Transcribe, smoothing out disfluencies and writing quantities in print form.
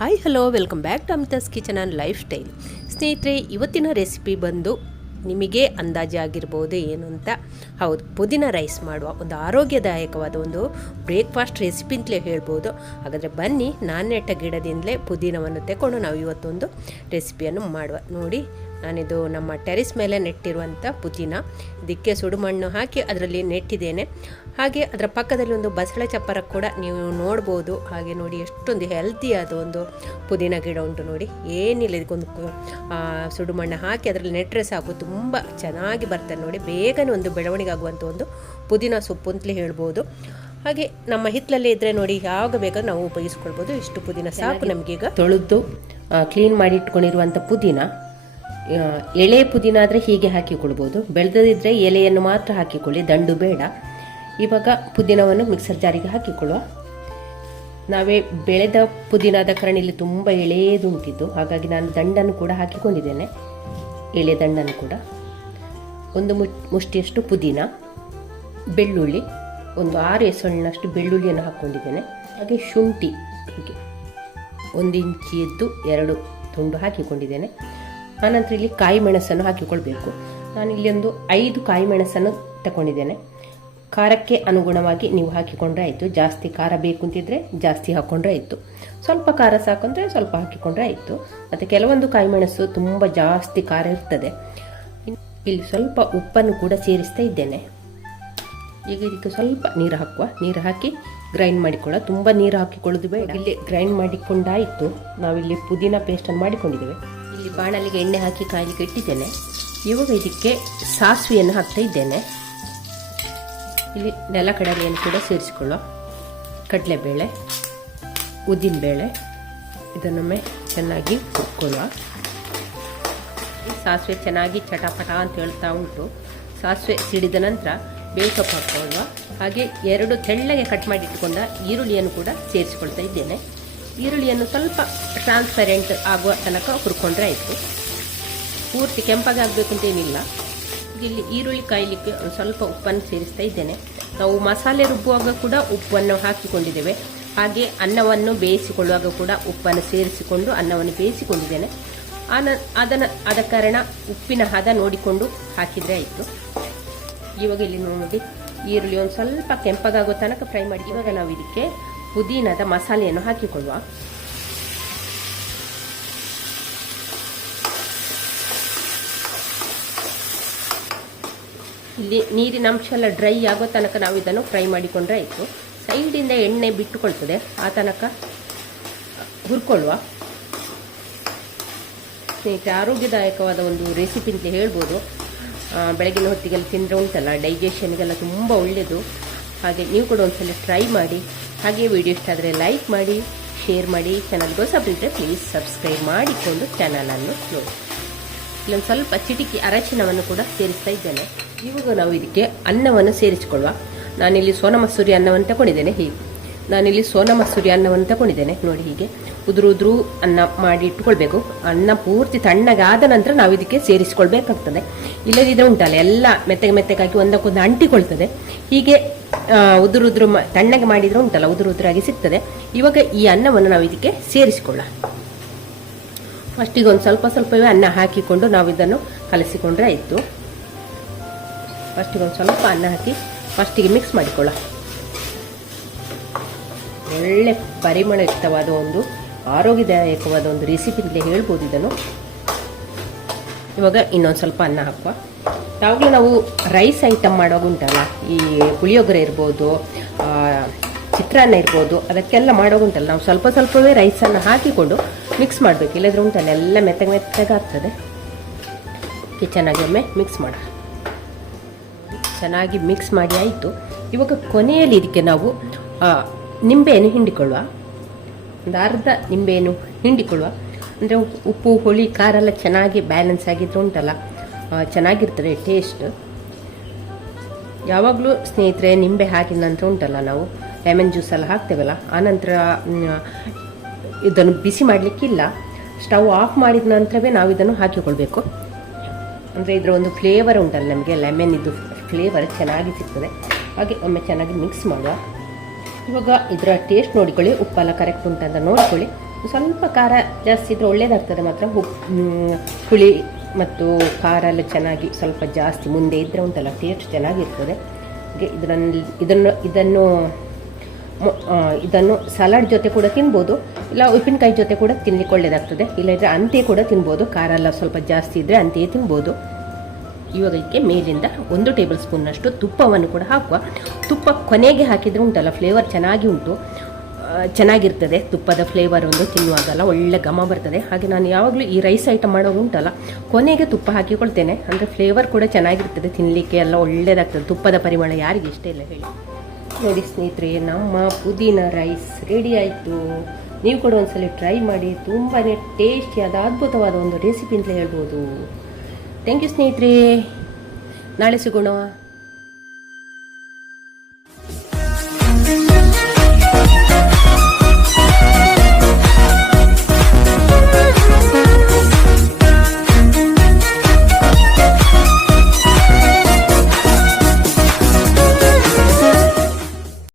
Hi hello welcome back to Amita's kitchen and lifestyle. ಸ್ನೇಹಿತರೆ, ಇವತ್ತಿನ recipe ಬಂದು ನಿಮಗೆ ಅಂದಾಜು ಆಗಿರ್ಬೋದು ಏನು ಅಂತ. ಹೌದು, ಪುದೀನ ರೈಸ್ ಮಾಡುವ ಒಂದು ಆರೋಗ್ಯದಾಯಕವಾದ ಒಂದು ಬ್ರೇಕ್ಫಾಸ್ಟ್ ರೆಸಿಪಿ ಅಂತಲೇ ಹೇಳ್ಬೋದು. ಹಾಗಾದರೆ ಬನ್ನಿ, ನಾನು ನೆಟ್ಟ ಗಿಡದಿಂದಲೇ ಪುದೀನವನ್ನು ತಗೊಂಡು ನಾವು ಇವತ್ತೊಂದು ರೆಸಿಪಿಯನ್ನು ಮಾಡುವ. ನೋಡಿ, ನಾನಿದು ನಮ್ಮ ಟೆರೆಸ್ ಮೇಲೆ ನೆಟ್ಟಿರುವಂಥ ಪುದೀನ, ಇದಕ್ಕೆ ಸುಡುಮಣ್ಣು ಹಾಕಿ ಅದರಲ್ಲಿ ನೆಟ್ಟಿದ್ದೇನೆ. ಹಾಗೆ ಅದರ ಪಕ್ಕದಲ್ಲಿ ಒಂದು ಬಸಳೆ ಚಪ್ಪರ ಕೂಡ ನೀವು ನೋಡ್ಬೋದು. ಹಾಗೆ ನೋಡಿ, ಎಷ್ಟೊಂದು ಹೆಲ್ತಿಯಾದ ಒಂದು ಪುದೀನ ಗಿಡ ಉಂಟು. ನೋಡಿ, ಏನಿಲ್ಲ, ಇದಕ್ಕೊಂದು ಸುಡುಮಣ್ಣು ಹಾಕಿ ಅದರಲ್ಲಿ ನೆಟ್ಟರೆ ಸಾಕು, ತುಂಬ ಚೆನ್ನಾಗಿ ಬರ್ತದೆ. ನೋಡಿ, ಬೇಗನೆ ಒಂದು ಬೆಳವಣಿಗೆ ಆಗುವಂಥ ಒಂದು ಪುದೀನ ಸೊಪ್ಪು ಅಂತಲೇ ಹೇಳ್ಬೋದು. ಹಾಗೆ ನಮ್ಮ ಹಿತ್ತಲಲ್ಲೇ ಇದ್ದರೆ ನೋಡಿ, ಯಾವಾಗ ಬೇಕಾದ್ರೂ ನಾವು ಉಪಯೋಗಿಸ್ಕೊಳ್ಬೋದು. ಇಷ್ಟು ಪುದೀನ ಸಾಕು ನಮಗೀಗ. ತೊಳೆದು ಕ್ಲೀನ್ ಮಾಡಿ ಇಟ್ಕೊಂಡಿರುವಂಥ ಪುದೀನ, ಎಳೆ ಪುದೀನ ಆದರೆ ಹೀಗೆ ಹಾಕಿಕೊಳ್ಬೋದು, ಬೆಳೆದಿದ್ದರೆ ಎಲೆಯನ್ನು ಮಾತ್ರ ಹಾಕಿಕೊಳ್ಳಿ, ದಂಡು ಬೇಡ. ಇವಾಗ ಪುದೀನವನ್ನು ಮಿಕ್ಸರ್ ಜಾರಿಗೆ ಹಾಕಿಕೊಳ್ಳುವ. ನಾವೇ ಬೆಳೆದ ಪುದೀನದ ಕಾರಣ ಇಲ್ಲಿ ತುಂಬ ಎಳೆದು ಉಂಟಿದ್ದು, ಹಾಗಾಗಿ ನಾನು ದಂಡನ್ನು ಕೂಡ ಹಾಕಿಕೊಂಡಿದ್ದೇನೆ, ಎಳೆ ದಂಡನ್ನು ಕೂಡ. ಒಂದು ಮುಷ್ಟಿಯಷ್ಟು ಪುದೀನ, ಬೆಳ್ಳುಳ್ಳಿ, ಒಂದು 6 ಎಸಳಿನಷ್ಟು ಬೆಳ್ಳುಳ್ಳಿಯನ್ನು ಹಾಕ್ಕೊಂಡಿದ್ದೇನೆ. ಹಾಗೆ ಶುಂಠಿ ಹೀಗೆ 1 ಇಂಚಿಯದ್ದು 2 ತುಂಡು ಹಾಕಿಕೊಂಡಿದ್ದೇನೆ. ಆನಂತರ ಇಲ್ಲಿ ಕಾಯಿ ಮೆಣಸನ್ನು ಹಾಕಿಕೊಳ್ಬೇಕು. ನಾನಿಲ್ಲಿ ಒಂದು 5 ಕಾಯಿ ಮೆಣಸನ್ನು ತಗೊಂಡಿದ್ದೇನೆ. ಖಾರಕ್ಕೆ ಅನುಗುಣವಾಗಿ ನೀವು ಹಾಕಿಕೊಂಡ್ರೆ ಆಯಿತು. ಜಾಸ್ತಿ ಖಾರ ಬೇಕು ಅಂತಿದ್ರೆ ಜಾಸ್ತಿ ಹಾಕ್ಕೊಂಡ್ರೆ ಆಯಿತು, ಸ್ವಲ್ಪ ಖಾರ ಸಾಕಂದರೆ ಸ್ವಲ್ಪ ಹಾಕಿಕೊಂಡ್ರೆ ಆಯಿತು. ಮತ್ತು ಕೆಲವೊಂದು ಕಾಯಿ ಮೆಣಸು ತುಂಬ ಜಾಸ್ತಿ ಖಾರ ಇರ್ತದೆ. ಇಲ್ಲಿ ಸ್ವಲ್ಪ ಉಪ್ಪನ್ನು ಕೂಡ ಸೇರಿಸ್ತಾ ಇದ್ದೇನೆ. ಈಗ ಇದಕ್ಕೆ ಸ್ವಲ್ಪ ನೀರು ಹಾಕುವ. ನೀರು ಹಾಕಿ ಗ್ರೈಂಡ್ ಮಾಡಿಕೊಳ್ಳ, ತುಂಬ ನೀರು ಹಾಕಿಕೊಳ್ಳೋದು ಬೇಡ. ಇಲ್ಲಿ ಗ್ರೈಂಡ್ ಮಾಡಿಕೊಂಡಾಯಿತು. ನಾವಿಲ್ಲಿ ಪುದೀನ ಪೇಸ್ಟನ್ನು ಮಾಡಿಕೊಂಡಿದ್ದೇವೆ. ಇಲ್ಲಿ ಬಾಣಲಿಗೆ ಎಣ್ಣೆ ಹಾಕಿ ಕಾಯಲಿಕ್ಕೆ ಇಟ್ಟಿದ್ದೇನೆ. ಇವಾಗ ಇದಕ್ಕೆ ಸಾಸಿವೆಯನ್ನು ಹಾಕ್ತಾ ಇದ್ದೇನೆ. ಇಲ್ಲಿ ನೆಲಕಡಲೆಯನ್ನು ಕೂಡ ಸೇರಿಸಿಕೊಳ್ಳುವ. ಕಡಲೆಬೇಳೆ, ಉದ್ದಿನಬೇಳೆ, ಇದನ್ನೊಮ್ಮೆ ಚೆನ್ನಾಗಿ ಹುರ್ಕೊಳ್ಳುವ. ಸಾಸಿವೆ ಚೆನ್ನಾಗಿ ಚಟಾಪಟ ಅಂತ ಹೇಳ್ತಾ ಉಂಟು. ಸಾಸಿವೆ ಸಿಡಿದ ನಂತರ ಬೇಸೊಪ್ಪು ಹಾಕೊಳ್ಳುವ. ಹಾಗೆ 2 ತೆಳ್ಳಗೆ ಕಟ್ ಮಾಡಿ ಇಟ್ಟುಕೊಂಡ ಈರುಳ್ಳಿಯನ್ನು ಕೂಡ ಸೇರಿಸಿಕೊಳ್ತಾ ಇದ್ದೇನೆ. ಈರುಳ್ಳಿಯನ್ನು ಸ್ವಲ್ಪ ಟ್ರಾನ್ಸ್ಪರೆಂಟ್ ಆಗುವ ತನಕ ಹುರ್ಕೊಂಡ್ರೆ ಆಯಿತು. ಪೂರ್ತಿ ಕೆಂಪಾಗಬೇಕು ಅಂತೇನಿಲ್ಲ. ಇಲ್ಲಿ ಈರುಳ್ಳಿ ಕಾಯಲಿಕ್ಕೆ ಒಂದು ಸ್ವಲ್ಪ ಉಪ್ಪನ್ನು ಸೇರಿಸ್ತಾ ಇದ್ದೇನೆ. ನಾವು ಮಸಾಲೆ ರುಬ್ಬುವಾಗ ಕೂಡ ಉಪ್ಪನ್ನು ಹಾಕಿಕೊಂಡಿದ್ದೇವೆ. ಹಾಗೆ ಅನ್ನವನ್ನು ಬೇಯಿಸಿಕೊಳ್ಳುವಾಗ ಕೂಡ ಉಪ್ಪನ್ನು ಸೇರಿಸಿಕೊಂಡು ಅನ್ನವನ್ನು ಬೇಯಿಸಿಕೊಂಡಿದ್ದೇನೆ. ಆದ ಕಾರಣ ಉಪ್ಪಿನ ಹದ ನೋಡಿಕೊಂಡು ಹಾಕಿದರೆ ಆಯಿತು. ಇವಾಗ ಇಲ್ಲಿ ನೋಡಿ, ಈರುಳ್ಳಿ ಒಂದು ಸ್ವಲ್ಪ ಕೆಂಪಗಾಗೋ ತನಕ ಫ್ರೈ ಮಾಡಿ. ಇವಾಗ ನಾವು ಇದಕ್ಕೆ ಪುದೀನದ ಮಸಾಲೆಯನ್ನು ಹಾಕಿಕೊಳ್ಳುವ. ಇಲ್ಲಿ ನೀರಿನ ಅಂಶ ಎಲ್ಲ ಡ್ರೈ ಆಗೋ ತನಕ ನಾವು ಇದನ್ನು ಫ್ರೈ ಮಾಡಿಕೊಂಡ್ರೆ ಆಯಿತು. ಸೈಡಿಂದ ಎಣ್ಣೆ ಬಿಟ್ಟುಕೊಳ್ತದೆ, ಆ ತನಕ ಹುರ್ಕೊಳ್ಳುವ. ಸ್ನೇಹಿತರೆ, ಆರೋಗ್ಯದಾಯಕವಾದ ಒಂದು ರೆಸಿಪಿ ಅಂತ ಹೇಳ್ಬೋದು. ಬೆಳಗಿನ ಹೊತ್ತಿಗೆಲ್ಲ ತಿಂದರೆ ಉಂಟಲ್ಲ, ಡೈಜೆಷನ್ಗೆಲ್ಲ ತುಂಬ ಒಳ್ಳೆಯದು. ಹಾಗೆ ನೀವು ಕೂಡ ಒಂದ್ಸಲ ಟ್ರೈ ಮಾಡಿ. ಹಾಗೆ ವಿಡಿಯೋ ಇಷ್ಟ ಆದರೆ ಲೈಕ್ ಮಾಡಿ, ಶೇರ್ ಮಾಡಿ. ಚಾನಲ್ಗೆ ಹೊಸಬ್ರಿದ್ದರೆ ಪ್ಲೀಸ್ ಸಬ್ಸ್ಕ್ರೈಬ್ ಮಾಡಿಕೊಂಡು ಚಾನಲನ್ನು ನೋಡಿ. ಇಲ್ಲೊಂದು ಸ್ವಲ್ಪ ಚಿಟಿಕಿ ಅರಶಿನವನ್ನು ಕೂಡ ಸೇರಿಸ್ತಾ ಇದ್ದೇನೆ. ಇವಾಗ ನಾವು ಇದಕ್ಕೆ ಅನ್ನವನ್ನು ಸೇರಿಸಿಕೊಳ್ಳುವ. ನಾನಿಲ್ಲಿ ಸೋನಾ ಮಸೂರಿ ಅನ್ನವನ್ನು ತಗೊಂಡಿದ್ದೇನೆ. ನಾನಿಲ್ಲಿ ಸೋನಾ ಮಸೂರಿ ಅನ್ನವನ್ನು ತಗೊಂಡಿದ್ದೇನೆ. ನೋಡಿ, ಹೀಗೆ ಉದುರು ಅನ್ನ ಮಾಡಿ ಇಟ್ಕೊಳ್ಬೇಕು. ಅನ್ನ ಪೂರ್ತಿ ತಣ್ಣಗಾದ ನಂತರ ನಾವು ಇದಕ್ಕೆ ಸೇರಿಸಿಕೊಳ್ಬೇಕಾಗ್ತದೆ. ಇಲ್ಲದಿದ್ರೆ ಉಂಟಲ್ಲ, ಎಲ್ಲ ಮೆತ್ತಗೆ ಒಂದಕ್ಕೊಂದು ಅಂಟಿಕೊಳ್ತದೆ. ಹೀಗೆ ಉದುರು ತಣ್ಣಗೆ ಮಾಡಿದ್ರೆ ಉಂಟಲ್ಲ, ಉದುರಾಗಿ ಸಿಗ್ತದೆ. ಇವಾಗ ಈ ಅನ್ನವನ್ನು ನಾವು ಇದಕ್ಕೆ ಸೇರಿಸಿಕೊಳ್ಳ. ಫಸ್ಟಿಗೆ ಒಂದು ಸ್ವಲ್ಪವೇ ಅನ್ನ ಹಾಕಿಕೊಂಡು ನಾವು ಇದನ್ನು ಕಲಸಿಕೊಂಡ್ರೆ ಆಯಿತು. ಫಸ್ಟಿಗೆ ಒಂದು ಸ್ವಲ್ಪ ಅನ್ನ ಹಾಕಿ ಫಸ್ಟಿಗೆ ಮಿಕ್ಸ್ ಮಾಡಿಕೊಳ್ಳ. ಒಳ್ಳೆ ಪರಿಮಳಯುಕ್ತವಾದ ಒಂದು ಆರೋಗ್ಯದಾಯಕವಾದ ಒಂದು ರೆಸಿಪಿ ಅಂತ ಹೇಳ್ಬೋದು ಇದನ್ನು. ಇವಾಗ ಇನ್ನೊಂದು ಸ್ವಲ್ಪ ಅನ್ನ ಹಾಕುವ. ಯಾವಾಗಲೂ ನಾವು ರೈಸ್ ಐಟಮ್ ಮಾಡುವಾಗ ಉಂಟಲ್ಲ, ಈ ಪುಳಿಯೋಗರೆ ಇರ್ಬೋದು, ಚಿತ್ರಾನ್ನ ಇರ್ಬೋದು, ಅದಕ್ಕೆಲ್ಲ ಮಾಡುವಾಗ ಉಂಟಲ್ಲ, ನಾವು ಸ್ವಲ್ಪವೇ ರೈಸನ್ನು ಹಾಕಿಕೊಂಡು ಮಿಕ್ಸ್ ಮಾಡಬೇಕು. ಇಲ್ಲದ್ರೆ ಉಂಟಲ್ಲ, ಎಲ್ಲ ಮೆತ್ತಗಾಗ್ತದೆ. ಚೆನ್ನಾಗಿ ಒಮ್ಮೆ ಮಿಕ್ಸ್ ಮಾಡ. ಚೆನ್ನಾಗಿ ಮಿಕ್ಸ್ ಮಾಡಿ ಆಯಿತು. ಇವಾಗ ಕೊನೆಯಲ್ಲಿ ಇದಕ್ಕೆ ನಾವು ನಿಂಬೆಯನ್ನು ಹಿಂಡಿಕೊಳ್ಳುವ. ಒಂದು ಅರ್ಧ ನಿಂಬೆಯನ್ನು ಹಿಂಡಿಕೊಳ್ಳುವ. ಅಂದರೆ ಉಪ್ಪು, ಹುಳಿ, ಖಾರ ಎಲ್ಲ ಚೆನ್ನಾಗಿ ಬ್ಯಾಲೆನ್ಸ್ ಆಗಿದ್ರೆ ಉಂಟಲ್ಲ, ಚೆನ್ನಾಗಿರ್ತದೆ ಟೇಸ್ಟ್. ಯಾವಾಗಲೂ ಸ್ನೇಹಿತರೆ, ನಿಂಬೆ ಹಾಕಿದ ನಂತರ ಉಂಟಲ್ಲ, ನಾವು ಲೆಮನ್ ಜ್ಯೂಸೆಲ್ಲ ಹಾಕ್ತೇವಲ್ಲ, ಆನಂತರ ಇದನ್ನು ಬಿಸಿ ಮಾಡಲಿಕ್ಕಿಲ್ಲ. ಸ್ಟವ್ ಆಫ್ ಮಾಡಿದ ನಂತರವೇ ನಾವು ಇದನ್ನು ಹಾಕಿಕೊಳ್ಬೇಕು. ಅಂದರೆ ಇದರ ಒಂದು ಫ್ಲೇವರ್ ಉಂಟಲ್ಲ, ನಮಗೆ ಲೆಮನ್ ಇದು ಫ್ಲೇವರ್ ಚೆನ್ನಾಗಿ ಸಿಗ್ತದೆ. ಹಾಗೆ ಒಮ್ಮೆ ಚೆನ್ನಾಗಿ ಮಿಕ್ಸ್ ಮಾಡುವ. ಇವಾಗ ಇದರ ಟೇಸ್ಟ್ ನೋಡಿಕೊಳ್ಳಿ, ಉಪ್ಪೆಲ್ಲ ಕರೆಕ್ಟ್ ಉಂಟಂತ ನೋಡಿಕೊಳ್ಳಿ. ಸ್ವಲ್ಪ ಖಾರ ಜಾಸ್ತಿ ಇದ್ದರೆ ಒಳ್ಳೆಯದಾಗ್ತದೆ ಮಾತ್ರ. ಹುಳಿ ಮತ್ತು ಖಾರ ಎಲ್ಲ ಚೆನ್ನಾಗಿ ಸ್ವಲ್ಪ ಜಾಸ್ತಿ ಮುಂದೆ ಇದ್ದರೆ ಉಂಟಲ್ಲ ಟೇಸ್ಟ್ ಚೆನ್ನಾಗಿರ್ತದೆ. ಇದನ್ನು ಸಲಾಡ್ ಜೊತೆ ಕೂಡ ತಿನ್ಬೋದು, ಇಲ್ಲ ಉಪ್ಪಿನಕಾಯಿ ಜೊತೆ ಕೂಡ ತಿನ್ಲಿಕ್ಕೆ ಒಳ್ಳೆಯದಾಗ್ತದೆ. ಇಲ್ಲದಿದ್ದರೆ ಅಂತೆಯೇ ಕೂಡ ತಿನ್ಬೋದು, ಖಾರ ಎಲ್ಲ ಸ್ವಲ್ಪ ಜಾಸ್ತಿ ಇದ್ದರೆ ಅಂತೆಯೇ ತಿನ್ಬೋದು. ಇವಾಗ ಇದಕ್ಕೆ ಮೇಲಿಂದ 1 ಟೇಬಲ್ ಸ್ಪೂನ್ನಷ್ಟು ತುಪ್ಪವನ್ನು ಕೂಡ ಹಾಕುವ. ತುಪ್ಪ ಕೊನೆಗೆ ಹಾಕಿದರೆ ಉಂಟಲ್ಲ ಫ್ಲೇವರ್ ಚೆನ್ನಾಗಿರ್ತದೆ. ತುಪ್ಪದ ಫ್ಲೇವರ್ ಒಂದು ತಿನ್ನುವಾಗಲ್ಲ ಒಳ್ಳೆ ಘಮ ಬರ್ತದೆ. ಹಾಗೆ ನಾನು ಯಾವಾಗಲೂ ಈ ರೈಸ್ ಐಟಮ್ ಮಾಡೋದು ಉಂಟಲ್ಲ ಕೊನೆಗೆ ತುಪ್ಪ ಹಾಕಿಕೊಳ್ತೇನೆ, ಅಂದರೆ ಫ್ಲೇವರ್ ಕೂಡ ಚೆನ್ನಾಗಿರ್ತದೆ, ತಿನ್ನಲಿಕ್ಕೆ ಎಲ್ಲ ಒಳ್ಳೆಯದಾಗ್ತದೆ. ತುಪ್ಪದ ಪರಿಮಳ ಯಾರಿಗೆ ಇಷ್ಟ ಇಲ್ಲ ಹೇಳಿ. ನೋಡಿ ಸ್ನೇಹಿತರೆ, ನಮ್ಮ ಪುದೀನ ರೈಸ್ ರೆಡಿ ಆಯಿತು. ನೀವು ಕೂಡ ಒಂದ್ಸಲ ಟ್ರೈ ಮಾಡಿ, ತುಂಬಾ ಟೇಸ್ಟಿಯಾದ ಅದ್ಭುತವಾದ ಒಂದು ರೆಸಿಪಿ ಅಂತ ಹೇಳ್ಬೋದು. ಥ್ಯಾಂಕ್ ಯು ಸ್ನೇಹಿತರೆ, ನಾಳೆ ಸಿಗೋಣ.